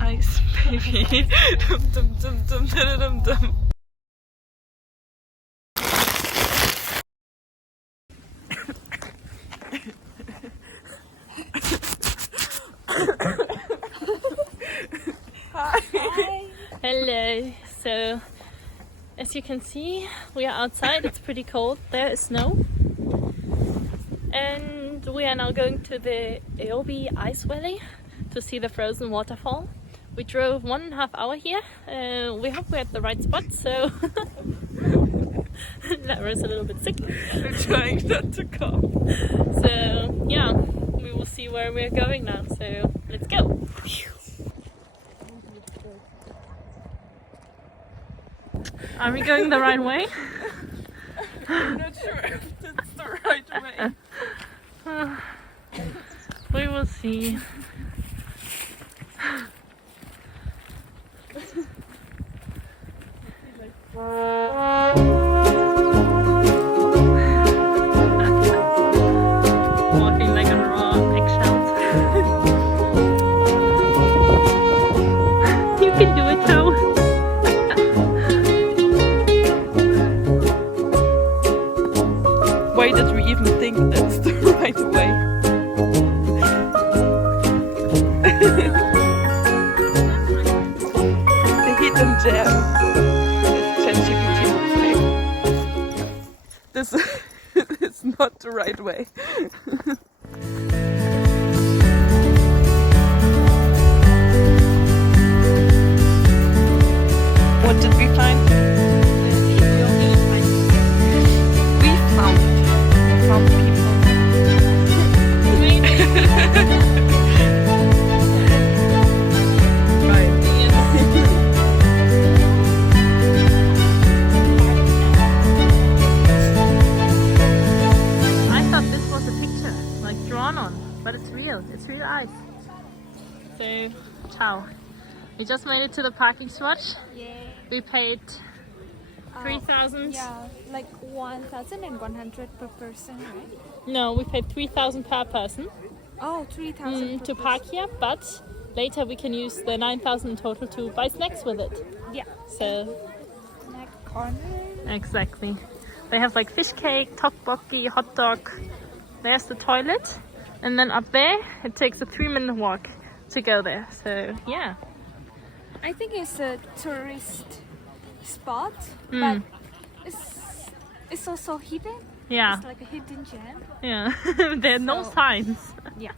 ice, baby. Dum dum dum dum dum dum dum. Hi. Hello. So, as you can see, we are outside. It's pretty cold. There is snow. And we are now going to the Eobi Ice Valley to see the frozen waterfall. We drove 1.5 hours here. We hope we're at the right spot, so Lara's a little bit sick. I'm trying not to cough. So yeah, we will see where we're going now. So let's go. Are we going the right way? I'm not sure if it's the right way. We will see. Walking like on raw eggshells. You can do it, Joe. Why did we even think that's the right way? The hidden gem. ChatGPT would say. This is not the right way. What did we find? We found people. Right. I thought this was a picture, like drawn on, but it's real. It's real ice. So, ciao. We just made it to the parking spot. Yeah. We paid 3,000. Yeah, like 1,100 per person, right? No, we paid 3,000 per person Oh, 3,000 to park here, but later we can use the 9,000 in total to buy snacks with it. Yeah. So, Snack corner. exactly. They have like fish cake, tteokbokki, hot dog. There's the toilet. And then up there, it takes a 3-minute walk to go there. So, yeah. I think it's a tourist spot, Mm. but it's also hidden. Yeah. It's like a hidden gem. Yeah. There are no So- signs. Yeah.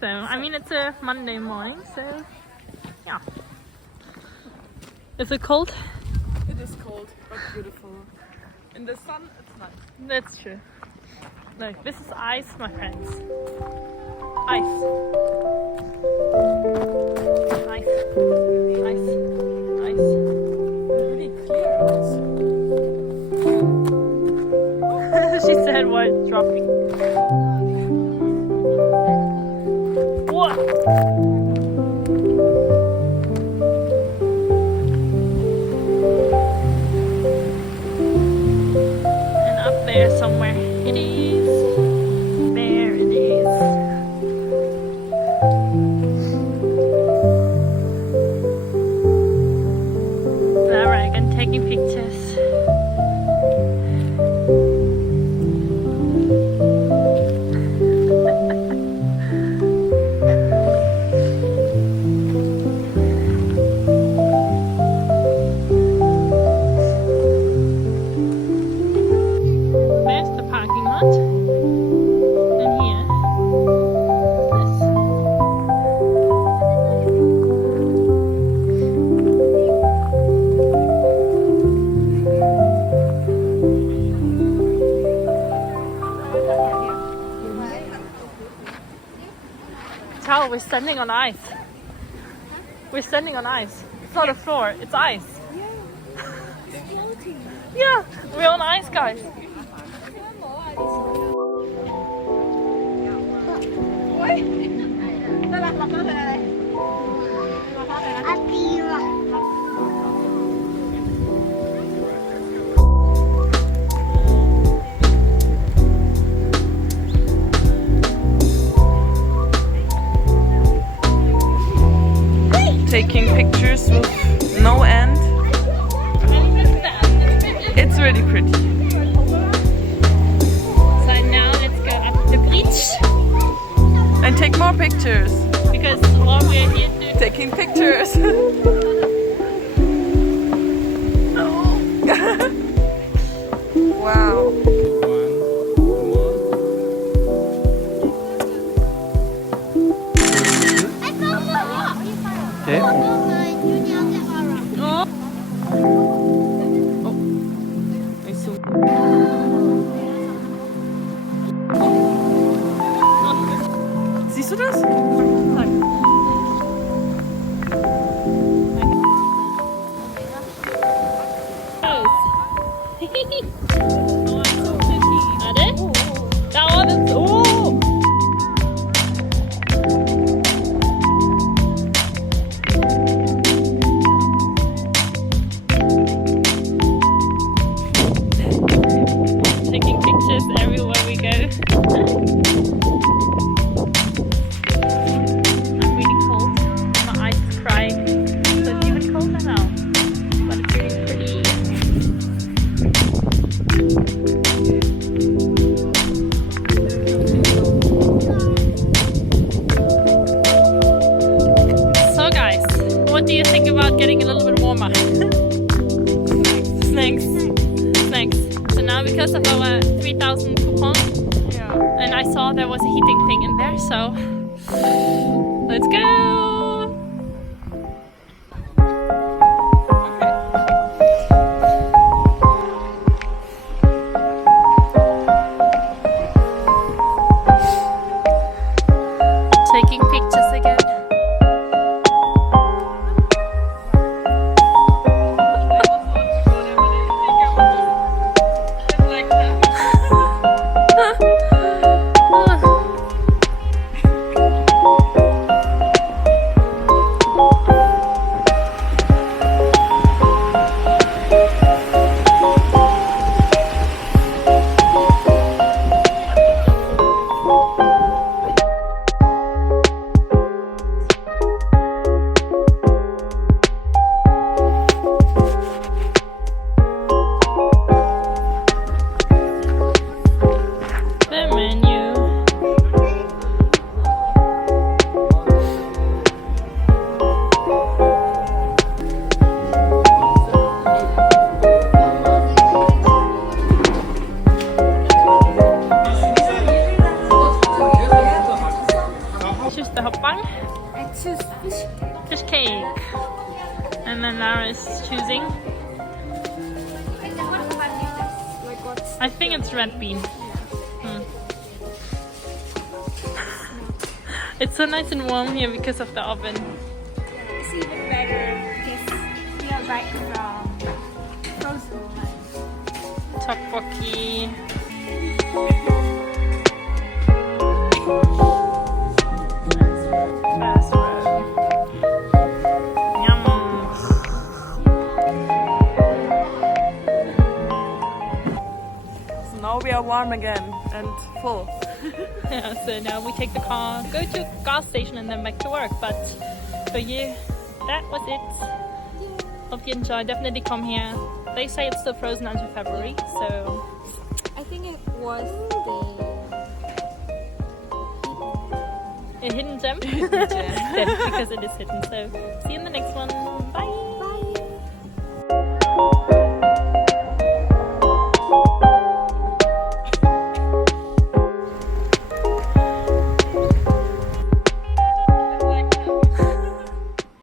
So, I mean, it's a Monday morning, so yeah. Is it cold? It is cold, but beautiful. In the sun, it's nice. That's true. Look, this is ice, my friends. Ice. Ice. Ice. Ice. Really clear also. She said while dropping. Whoa! And up there somewhere it is. There it is. Alright, I'm taking pictures. There's the parking lot. And here. This. Ciao, we're standing on ice. We're standing on ice. It's not a floor, it's ice. Yeah, we're on ice, guys. taking pictures with no end. It's really pretty. So now let's go up the beach And take more pictures. because all we're here to Taking pictures. Wow. 네. Siehst du das? taking pictures everywhere we go. I'm really cold. My eyes is crying. So it's even colder now. But it's really pretty. So guys, what do you think about getting a little bit warmer? Thanks. Thanks. So now because of our 3,000 coupon, and I saw there was a heating thing in there, so let's go! Taking pictures again. Choose the hopbang, I choose fish cake. fish cake, and then Lara is choosing. Like what's I think it's red bean. It's so nice and warm here because of the oven. it's even better because we are right from frozen one. Tteokbokki. Yum. So now we are warm again and full. Yeah, so now we take the car, go to a gas station and then back to work. But for you, that was it. Hope you enjoyed. Definitely come here. They say it's still frozen until February, so I think it was a hidden gem. Yes, because it is hidden. So see you in the next one. Bye.